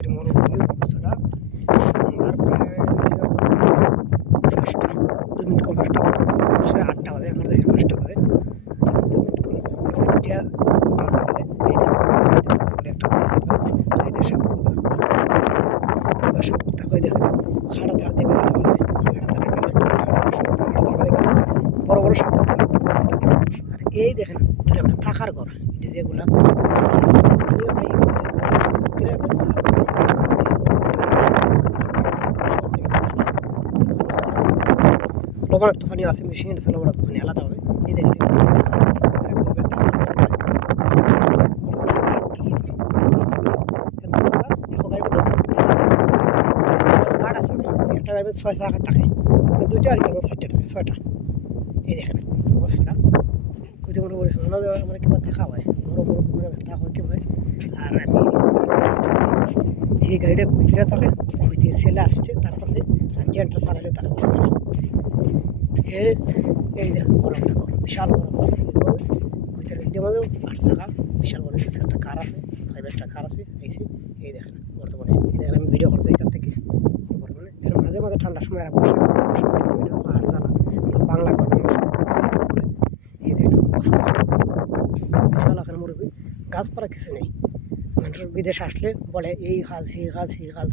আটটা বাজে দেশের পাঁচটা বাজে দু মিনিট কম এই থাকো খাড়া ধার বড় বড় সাপ আর এই দেখেন থাকার ঘর যেগুলা পানিও হয় ভিতরে এখন লবণাক্ত পানি আছে মেশিন আছে লবণাক্ত পানি আলাদা হবে এই একটা গাড়ির ছয় চাকা থাকে দুইটা আর কেন চারটে থাকে ছয়টা এই দেখেন অবস্থাটা কুচি মোটো করে শোনা মানে কিবা দেখা হয় গরম গরম মানে ব্যথা হয় কি হয় আর আমি এই গাড়িটা কুইতিরা থাকে কুইতির ছেলে আসছে তার পাশে আর জেন্টটা চালালে তার এই গরমটা গরম বিশাল আট চাকা বিশাল বড় একটা কার আছে ফাইভ একটা কার আছে এই দেখেন বর্তমানে আমি ভিডিও এখান থেকে বর্তমানে মাঝে মাঝে ঠান্ডার সময় আর বাংলা এই দেখেন বিশাল মুরগি গাছপালা কিছু নেই মানুষ বিদেশ আসলে বলে, এই কাজ সেই কাজ সেই কাজ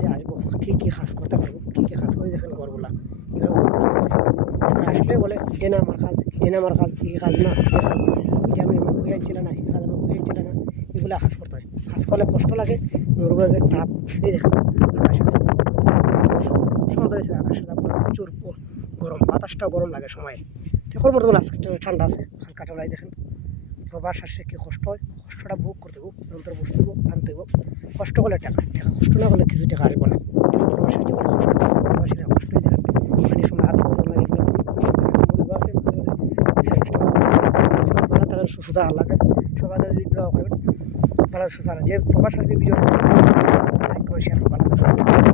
যে আসব, কী কী কাজ করতে পারব? কী কী কাজ করে? দেখেন এভাবে ঘরগুলা আসলে বলে এটা না আমার কাজ এটা না আমার কাজ এই কাজ না এই কাজ না। এটা আমি আমার হয়ে ছিল না এই কাজ আমার হয়ে ছিল না। এগুলা কাজ করতে হয়। কাজ করলে কষ্ট লাগে মুরগের তাপ, এই দেখেন, আকাশে সন্ধ্যা হয়েছে আকাশের তাপ প্রচুর গরম, বাতাসটাও গরম লাগে সময়ে। এখন বর্তমানে আজকে ঠান্ডা আছে হালকা ঠান্ডায় দেখেন। প্রবাস আসছে কি কষ্ট হয়? কষ্টটা ভোগ করতে হোক যন্ত্র বুঝতে হোক আনতে হোক কষ্ট করলে টাকা টাকা কষ্ট না করলে কিছু টাকা আসবে না। প্রবাসের জীবনে কষ্ট কষ্টই দেখেন। মানে সময় হাত লাগে ভালো সুস্থতা আল্লাহ সবাই যদি দোয়া করবেন। ভালো সুস্থ যে প্রবাস আসবে ভিডিও শেয়ার।